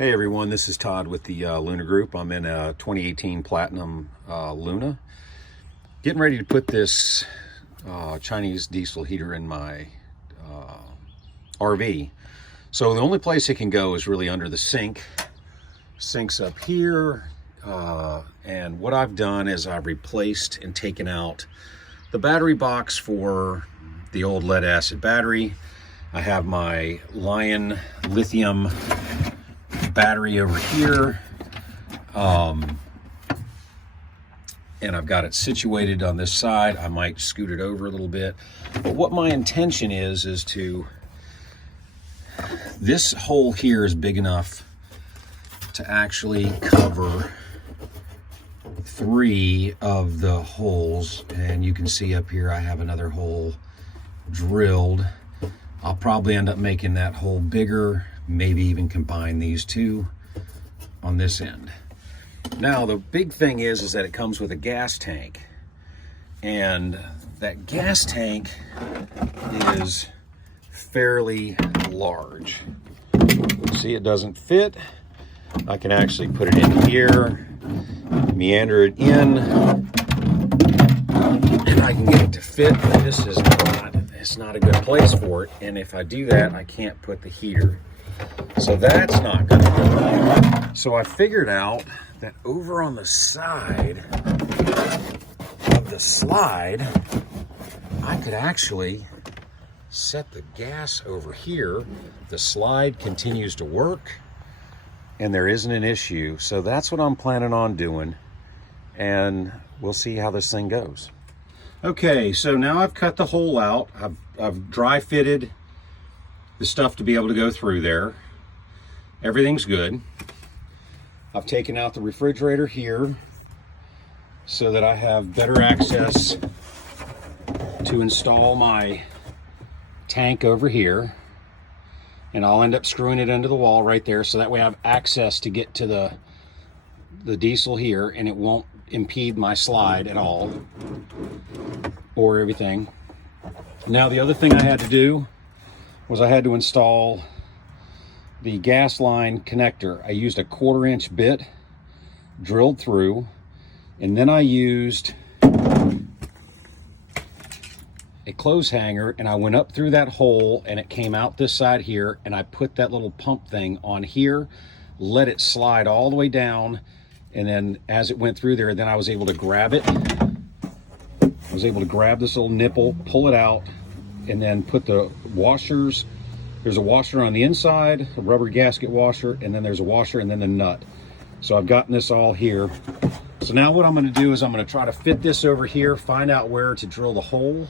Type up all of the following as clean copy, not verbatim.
Hey everyone, this is Todd with the Luna Group. I'm in a 2018 Platinum Luna. Getting ready to put this Chinese diesel heater in my RV. So the only place it can go is really under the sink. Sink's up here. And what I've done is I've replaced and taken out the battery box for the old lead acid battery. I have my Lion lithium battery over here, and I've got it situated on this side. I might scoot it over a little bit, but what my intention is to, this hole here is big enough to actually cover 3 of the holes, and you can see up here I have another hole drilled. I'll probably end up making that hole bigger, maybe even combine these two on this end. Now the big thing is that it comes with a gas tank, and that gas tank is fairly large. See, it doesn't fit. I can actually put it in here, meander it in, and I can get it to fit, but this is not a good place for it, and if I do that, I can't put the heater. So that's not going to work. So I figured out that over on the side of the slide, I could actually set the gas over here. The slide continues to work, and there isn't an issue. So that's what I'm planning on doing, and we'll see how this thing goes. Okay, so now I've cut the hole out. I've dry fitted the stuff to be able to go through there. Everything's good. I've taken out the refrigerator here so that I have better access to install my tank over here, and I'll end up screwing it into the wall right there, so that way I have access to get to the diesel here, and it won't impede my slide at all or everything. Now the other thing I had to do was I had to install the gas line connector. I used a 1/4 inch bit drilled through, and then I used a clothes hanger, and I went up through that hole, and it came out this side here, and I put that little pump thing on here, let it slide all the way down, and then as it went through there, then I was able to grab it. I was able to grab this little nipple, pull it out, and then put the washers. There's a washer on the inside, a rubber gasket washer, and then there's a washer and then the nut. So I've gotten this all here. So now what I'm going to do is I'm going to try to fit this over here, find out where to drill the hole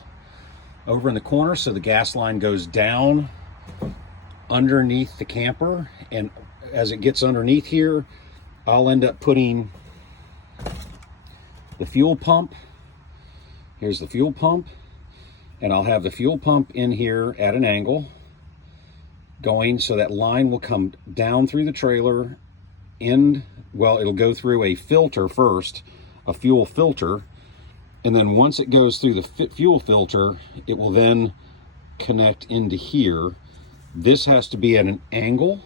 over in the corner so the gas line goes down underneath the camper, and as it gets underneath here, I'll end up putting the fuel pump. Here's the fuel pump, and I'll have the fuel pump in here at an angle going, so that line will come down through the trailer well, it'll go through a filter first, a fuel filter, and then once it goes through the fuel filter, it will then connect into here. This has to be at an angle.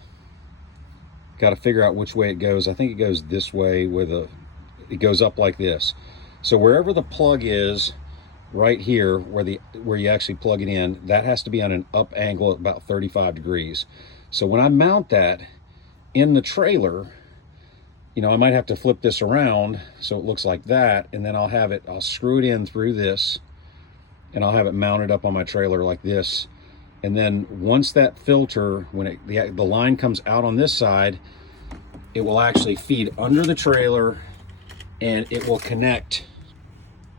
Got to figure out which way it goes. I think it goes this way, it goes up like this. So wherever the plug is, right here where you actually plug it in, that has to be on an up angle at about 35 degrees. So when I mount that in the trailer, you know, I might have to flip this around so it looks like that, and then I'll screw it in through this, and I'll have it mounted up on my trailer like this. And then once that filter, when the line comes out on this side, it will actually feed under the trailer, and it will connect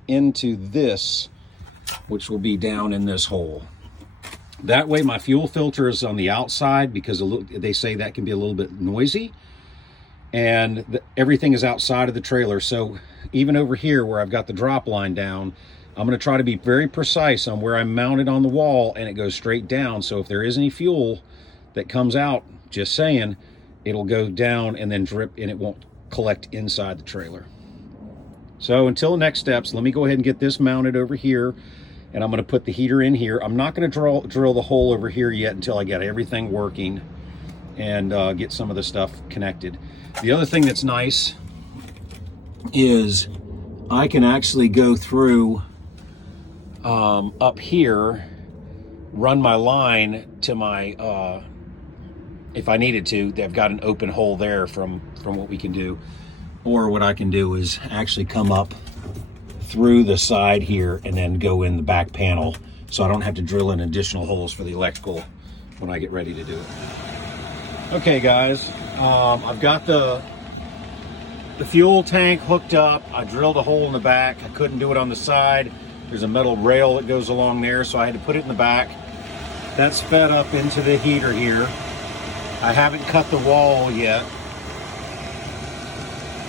into this, which will be down in this hole. That way my fuel filter is on the outside, because they say that can be a little bit noisy, and everything is outside of the trailer. So even over here where I've got the drop line down, I'm going to try to be very precise on where I mount it on the wall, and it goes straight down. So if there is any fuel that comes out, just saying, it'll go down and then drip, and it won't collect inside the trailer. So until the next steps, let me go ahead and get this mounted over here, and I'm going to put the heater in here. I'm not going to drill the hole over here yet until I get everything working. and get some of the stuff connected. The other thing that's nice is I can actually go through up here, run my line to my, if I needed to, they've got an open hole there from what we can do. Or what I can do is actually come up through the side here and then go in the back panel, so I don't have to drill in additional holes for the electrical when I get ready to do it. Okay guys, I've got the fuel tank hooked up. I drilled a hole in the back. I couldn't do it on the side. There's a metal rail that goes along there, so I had to put it in the back. That's fed up into the heater here. I haven't cut the wall yet,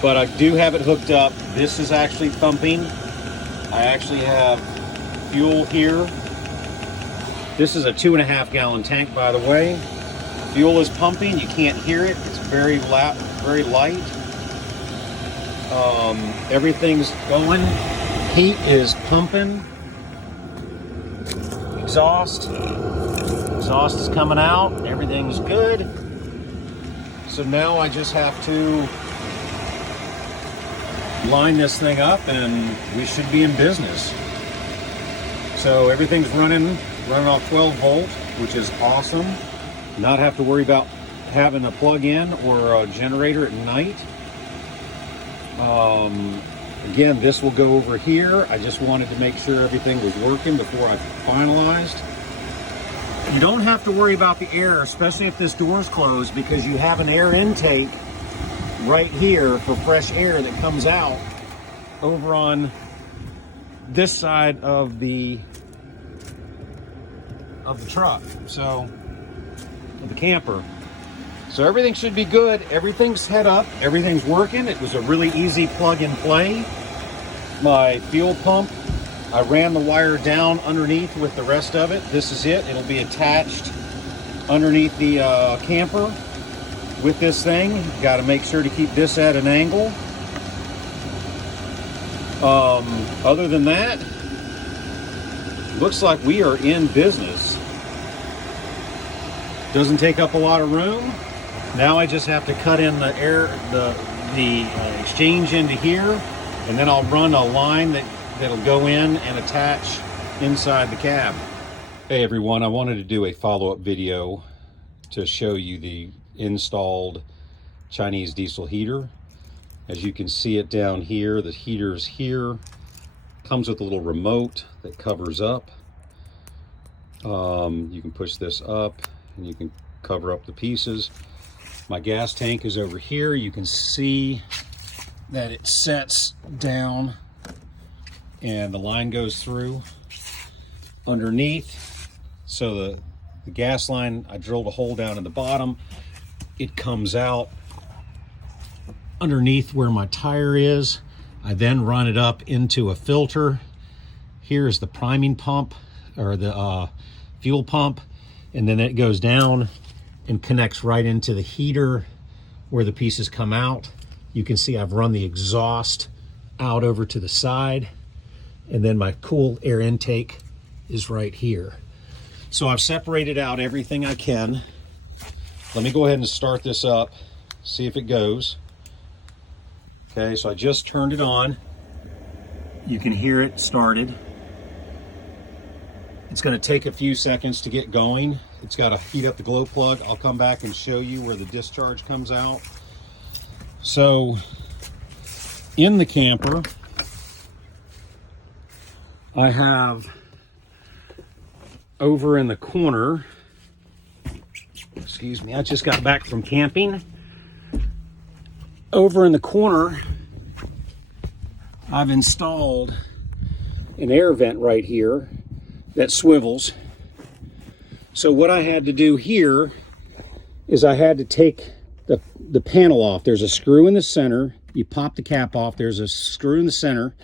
but I do have it hooked up. This is actually pumping. I actually have fuel here. This is a 2.5 gallon tank, by the way. Fuel is pumping. You can't hear it. It's very loud, very light. Everything's going. Heat is pumping. Exhaust is coming out. Everything's good. So now I just have to line this thing up and we should be in business. So everything's running off 12 volts, which is awesome. Not have to worry about having a plug-in or a generator at night. Again, this will go over here. I just wanted to make sure everything was working before I finalized. You don't have to worry about the air, especially if this door is closed, because you have an air intake right here for fresh air that comes out over on this side of the truck, so of the camper. So everything should be good. Everything's set up. Everything's working. It was a really easy plug and play. My fuel pump, I ran the wire down underneath with the rest of it. This is it. It'll be attached underneath the camper with this thing. Got to make sure to keep this at an angle. Other than that, looks like we are in business. Doesn't take up a lot of room. Now I just have to cut in the air, the exchange into here, and then I'll run a line that'll go in and attach inside the cab. Hey everyone, I wanted to do a follow-up video to show you the installed Chinese diesel heater. As you can see it down here, the heater's here. Comes with a little remote that covers up. You can push this up and you can cover up the pieces. My gas tank is over here. You can see that it sets down and the line goes through underneath. So the gas line, I drilled a hole down in the bottom. It comes out underneath where my tire is. I then run it up into a filter. Here's the priming pump, or the fuel pump, and then it goes down and connects right into the heater where the pieces come out. You can see I've run the exhaust out over to the side, and then my cool air intake is right here. So I've separated out everything I can. Let me go ahead and start this up, see if it goes. Okay, so I just turned it on. You can hear it started. It's going to take a few seconds to get going. It's got to heat up the glow plug. I'll come back and show you where the discharge comes out. So in the camper, I have over in the corner, excuse me, I just got back from camping. Over in the corner, I've installed an air vent right here that swivels. So what I had to do here is I had to take the panel off. There's a screw in the center. You pop the cap off. There's a screw in the center,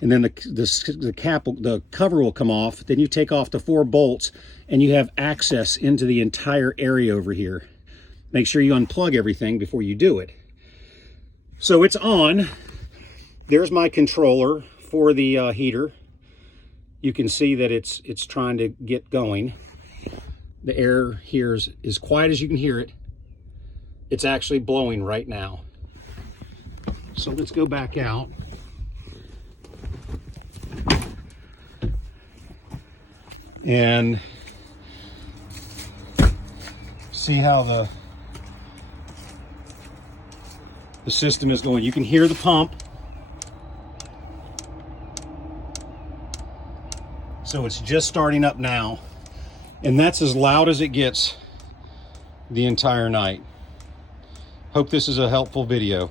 and then the cover will come off. Then you take off the 4 bolts, and you have access into the entire area over here. Make sure you unplug everything before you do it. So it's on. There's my controller for the heater. You can see that it's trying to get going. The air here is as quiet as you can hear it. it's actually blowing right now. So let's go back out. And see how the system is going. You can hear the pump. So it's just starting up now. And that's as loud as it gets the entire night. Hope this is a helpful video.